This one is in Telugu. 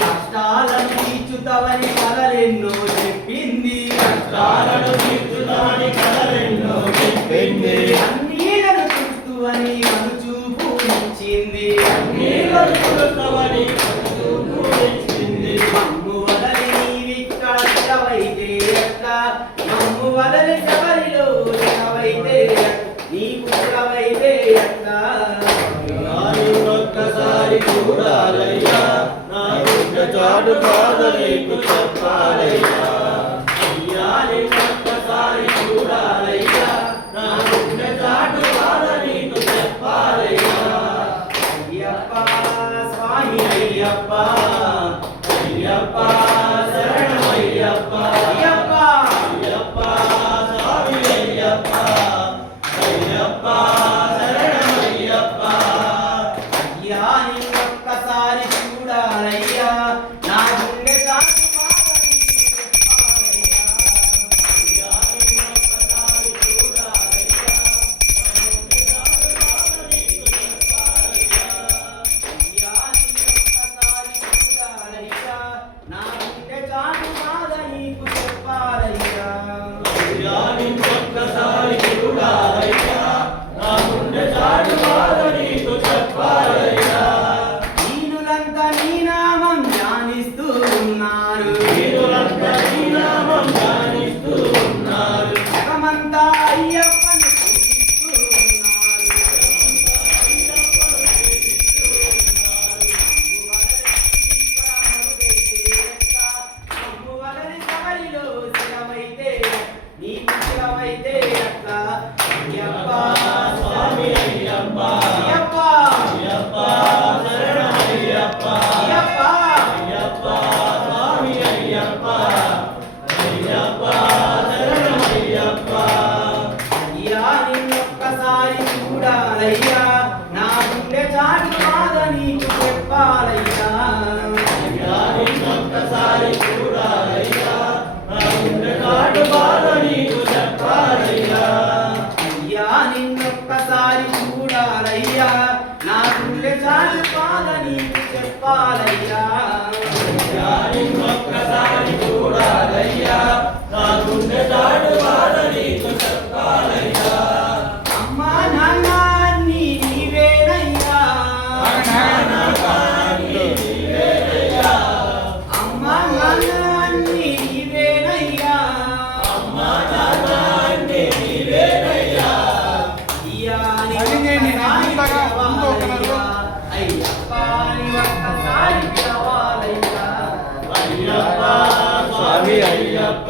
కష్టాలను తీర్చుతావని కలలెన్నో చెప్పింది అన్నీలను చూస్తువని కనుచూపు ఇచ్చింది మమ్ము వదలి నీవిక్కడ స్థిరవైతే ఎట్లా మమ్ము వదలి శబరిలో స్థిరవైతే నీకు స్థిరవైతే ఎట్లా ఒక్కసారి చూడాలయ్యా నా గుండ చాటు బాధ నీకు చెప్పాలయ్యా ఒక్కసారి చూడాలయ్యా నా గుండ చాటు బాధ నీకు చెప్పాలయ్యా అయ్యప్ప స్వామి అయ్యప్ప అయ్యప్ప శరణమయ్యప్ప అయ్యప్ప అయ్యప్ప స్వామి అయ్యప్ప అయ్యప్ప శరణమయ్యప్ప అయ్యా ఒక్కసారి చూడాలయ్యా నా గుండె చాటు బాధ నీకు చెప్పాలయ్యా ఒక్కసారి చూడాలయ్యా నా గుండె చాటు బాధ నీకు చెప్పాలయ్యా దీనులంతా నీ నామం ధ్యానిస్తూ ఉన్నారు జగమంతా అయ్యప్పని పూజిస్తూ నీకు శిరమైతే అట్లా అయ్యప్ప స్వామి అయ్యప్ప అయ్యప్ప అయ్యప్ప శరణమయ్యప్ప అయ్యప్ప అయ్యప్ప స్వామి అయ్యప్ప అయ్యప్ప శరణమయ్యప్ప అయ్యా నిన్నొక్కసారి చూడాలయ్యా నా గుండె చాటు బాధ నీకు చెప్పాలయ్యా ఒక్కసారి చూడాలయ్యా నా గుండె చాటు బాధ నీకు చెప్పాలయ్యా అయ్యా నిన్నొక్కసారి చూడాలయ్యా నా గుండె చాటు బాధ నీకు చెప్పాలయ్యా ఒక్కసారి చూడాలయ్యా నా గుండె చాటు బాధ నీకు చెప్పాలయ్యా అమ్మా నాన్న నీవేనయ్యా అమ్మా నాన్న నీవేనయ్యా అయ్యా అయ్యప్ప ఒక్కసారి పిలవాలయ్యా అయ్యప్ప స్వామి అయ్యప్ప